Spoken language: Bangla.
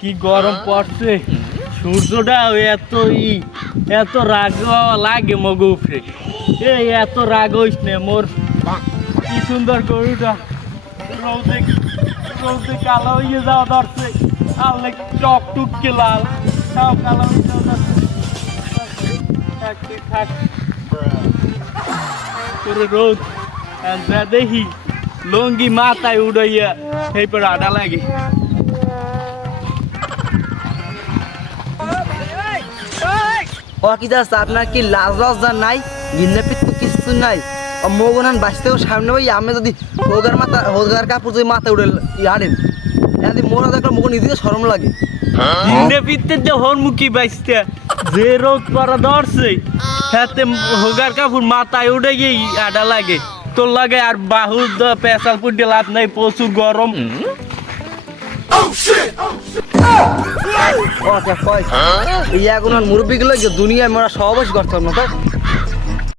কি গরম পড়ছে, সূর্যটা এত রাগ লাগে মগু উপরে। এই এত রাগ হইস নে মোর, কি সুন্দর গরুটা রৌদে রৌদে কালো হয়ে যাওয়া ধরছে, আলে টক টুককে লাল, তাও কালো হয়ে যাওয়া ধরছে। থাক তোরে রোদ যা দেখি লঙ্গি মাথায় উড়াইয়া সেই পর আডা লাগে। কি যাচ্ছে আপনার কি লাজ লজ্জা নাই, গিন্নাপিত কিছু নাই? মগনান বাঁচতেও সামনে ভাই আমি যদি হোগার কাপড় যদি মাথা উড়ে আনেন মোরা দেখলে মগন নিজেকে শরম লাগে। হিন্দে পিত্তে যে হরমুখী বাইসতে যে রোদ পরা ধরছে হাতে হোগার কাপড় মাথায় উঠে গিয়ে আডা লাগে। তোর লাগে আর বাহু পেশাল পুটে লাভ নাই, প্রচুর গরম। মুরব্বী গুলো দুনিয়ায় মোরা সহবাস করতাম না তো।